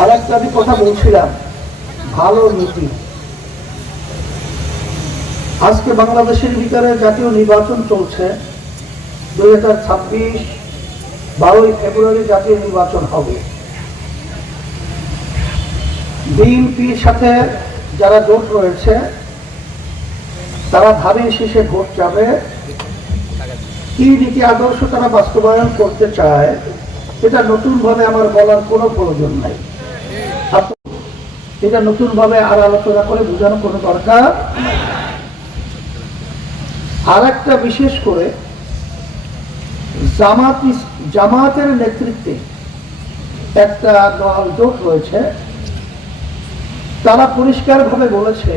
আর একটা আমি কথা বলছিলাম। ভালো নীতি। আজকে বাংলাদেশের ভিতরে জাতীয় নির্বাচন চলছে। দুই হাজার ছাব্বিশ, বারোই ফেব্রুয়ারি জাতীয় নির্বাচন হবে। বিএনপির সাথে যারা জোট রয়েছে, তারা ধারে শেষে ভোট যাবে কি নীতি আদর্শ তারা বাস্তবায়ন করতে চায়, এটা নতুনভাবে আমার বলার কোনো প্রয়োজন নাই। এটা নতুনভাবে আর আলোচনা করে বোঝানো কোনো দরকার আর একটা বিশেষ করে জামাত জামাতের নেতৃত্বে একটা দল জোট রয়েছে তারা পরিষ্কারভাবে বলেছে,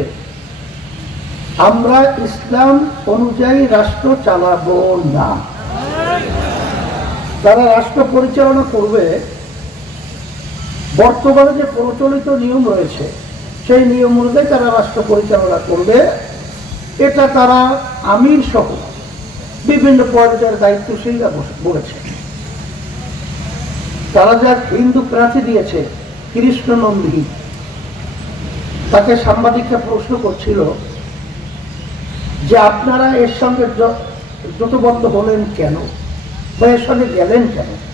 আমরা ইসলাম অনুযায়ী রাষ্ট্র চালাবো না। তারা রাষ্ট্র পরিচালনা করবে বর্তমানে যে প্রচলিত নিয়ম রয়েছে, সেই নিয়ম অনুযায়ী তারা রাষ্ট্র পরিচালনা করবে। এটা তারা আমির সহ বিভিন্ন পর্যায়ের দায়িত্বশীলরা বলেছে। তারা যা হিন্দু প্রার্থী দিয়েছে, কৃষ্ণ নন্দী তাকে সাংবাদিকরা প্রশ্ন করছিল যে আপনারা এর সঙ্গে জ- জোটবদ্ধ হলেন কেন? বা এর সঙ্গে গেলেন কেন?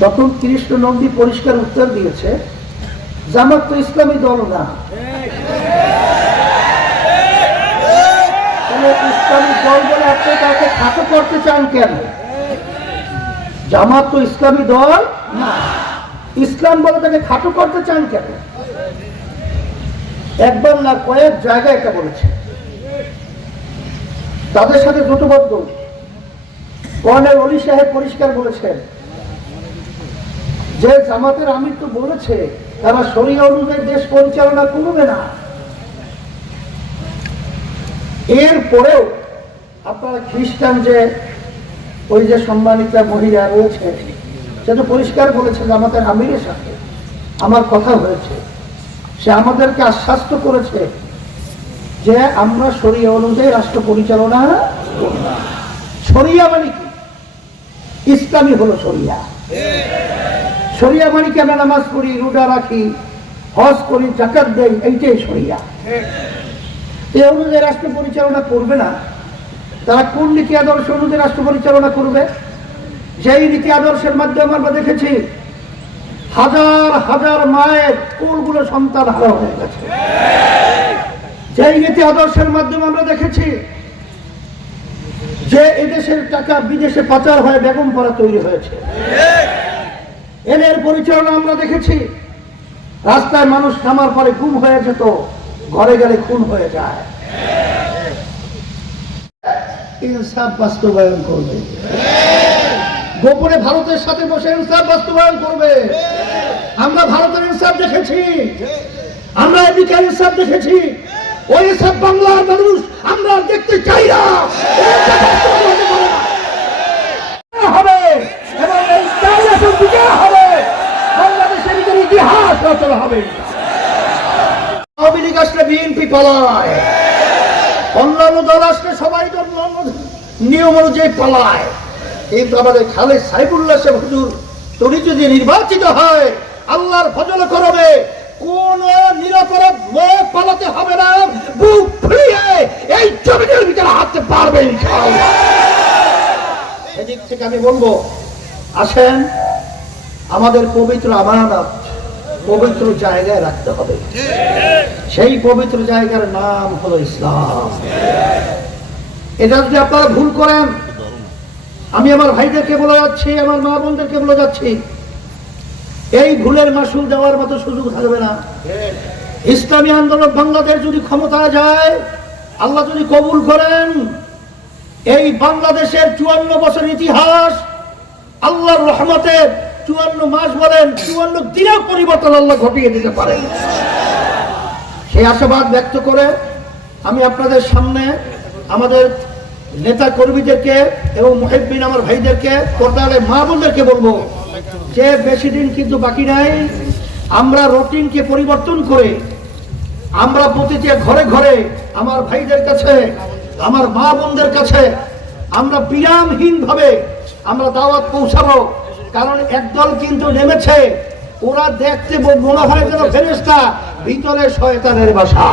তখন কৃষ্ণ নন্দী পরিষ্কার উত্তর দিয়েছে, জামাত তো ইসলামী দল না। ইসলামী দল বলে আপনি তাকে খাটো করতে চান কেন? জামাত তো ইসলামী দল না। ইসলাম বলে তাকে খাটো করতে চান কেন? একবার না কয়েক জায়গায় এটা বলেছে। তাদের সাথে জোটবদ্ধ। কর্নেল অলি সাহেব পরিষ্কার বলেছেন যে জামাতের আমির তো বলেছে, তারা শরীর অনুযায়ী দেশ পরিচালনা করবে না। এর পরেও আপনারা খ্রিস্টান যে, ওই যে সম্মানিতা মহিলা রয়েছে, সে তো পরিষ্কার বলেছে আমাদের আমিরের সাথে। আমার কথা হয়েছে, সে আমাদেরকে আশ্বাস্ত করেছে যে আমরা শরিয়া অনুযায়ী রাষ্ট্র পরিচালনা। শরিয়া মানে কি? ইসলামী হলো শরিয়া। শরিয়া মানে কি আমরা নামাজ পড়ি, রোজা রাখি, হজ করি, জাকাত দেই, এইটাই শরিয়া। এই অনুযায়ী রাষ্ট্র পরিচালনা করবে না। তারা কোন নীতি আদর্শ অনুযায়ী রাষ্ট্র পরিচালনা করবে? যেই নীতি আদর্শের মাধ্যমে আমরা দেখেছি, হাজার হাজার মায়ের কোলগুলো সন্তান হারা হয়ে গেছে। যেই নীতি আদর্শের মাধ্যমে আমরা দেখেছি, যে এদেশের টাকা বিদেশে পাচার হয়ে বেগম পাড়া তৈরি হয়েছে। এদের পরিচালনা আমরা দেখেছি। রাস্তায় মানুষ নামার পরে গুম হয়ে যেত, ঘরে গেলে খুন হয়ে যায়। ইনসাফ বাস্তবায়ন করবে। গোপনে ভারতের সাথে বসে ইনসাফ বাস্তবায়ন করবে। আমরা ভারতের ইনসাফ দেখেছি। আমরা আমেরিকার ইনসাফ দেখেছি। ওই ইনসাফ বাংলার মানুষ আমরা দেখতে চাই না এই ইনসাফ বাস্তবায়ন হতে পারে না। হবে এবং এই চাইলাসের বিজয় হবে বাংলাদেশের ভিতরে ইতিহাস রচনা আওয়ামী লীগ আসলে বিএনপি পালায়। অন্যান্য দল আসলে সবাই নিয়ম অনুযায়ী পালায়। কিন্তু আমাদের খালেদ সাইফুল্লাহ সাহেব হুজুর তুমি যদি নির্বাচিত হয়, আল্লাহর ফজল করবে। কোন নিরাপরাধ লোক পালাতে হবে না। বুক ফুলিয়ে এই জমিনের ভিতরে হাঁটতে পারবে সেদিক থেকে আমি বলব, আসেন, আমাদের পবিত্র আমানত পবিত্র জায়গায় রাখতে হবে। সেই পবিত্র জায়গার নাম হলো ইসলাম। এটা যদি আপনারা ভুল করেন, আমি আমার ভাইদেরকে বলে যাচ্ছি, আমার মা বোনদেরকে বলে যাচ্ছি, এই ভুলের মাসুল দেওয়ার মতো সুযোগ থাকবে না। ইসলামী আন্দোলন বাংলাদেশ যদি ক্ষমতায় যায়, আল্লাহ যদি কবুল করেন, এই বাংলাদেশের চুয়ান্ন বছর ইতিহাস আল্লাহর রহমতের চুয়ান্ন মাস বলেন, চুয়ান্ন দিনের পরিবর্তন আল্লাহ ঘটিয়ে দিতে পারেন সেই আশাবাদ ব্যক্ত করে আমি আপনাদের সামনে আমাদের নেতা কর্মীদেরকে এবং মুহিবিন আমার ভাইদেরকে পর্দালে মা বোনদেরকে বলব, যে বেশি দিন কিন্তু বাকি নাই, আমরা রুটিনকে পরিবর্তন করে, আমরা প্রতিটি ঘরে ঘরে আমার ভাইদের কাছে, আমার মা বোনদের কাছে, আমরা বিরামহীনভাবে আমরা দাওয়াত পৌঁছাবো। কারণ একদল কিন্তু নেমেছে। ওরা দেখতে মনে হয় যেন ফেরেস্তা ভিতরে শয়তানের বাসা।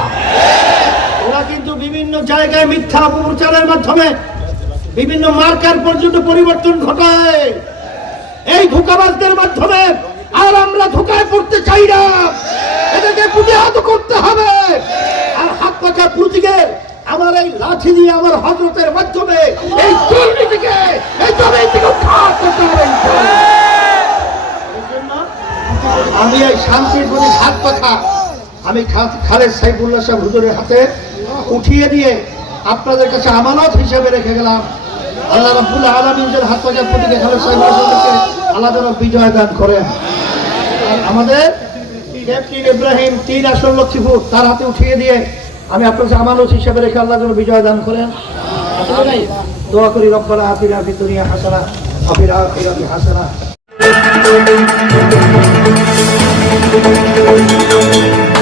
ওরা কিন্তু বিভিন্ন জায়গায় মিথ্যা অপপ্রচারের মাধ্যমে বিভিন্ন মার্কার পর্যন্ত পরিবর্তন ঘটায়। এই ধোকাবাজদের মাধ্যমে আর আমরা ধোকায় পড়তে চাই না। এদেরকে প্রতিহত করতে হবে। আর হাত পাখা প্রতীকে আমার এই লাঠি দিয়ে আমার হজরতের মাধ্যমে এই দুর্নীতিকে এই দুর্নীতিকে উৎখাত করতে হবে এই জন্য আমি এই শান্তির প্রতি হাত পাখা আমি খালেদ সাইফুল্লাহ সাহেব হুজুরের হাতে উঠিয়ে দিয়ে আপনাদের কাছে আমানত হিসেবে রেখে গেলাম। আল্লাহ রাব্বুল আলামিনের হাত পাখার প্রতিকে খালেদ সাহেবকে আল্লাহ বিজয় দান করেন। আমাদের ইব্রাহিম তিন আসন লক্ষ্মীপুর, তার হাতে উঠিয়ে দিয়ে আমি আপনার কাছে আমানত হিসেবে রেখে আল্লাহ যেন বিজয় দান করেন। দোয়া করি আতিনা ফিদ দুনিয়া হাসানা আখিরাতি হাসানা। Thank you.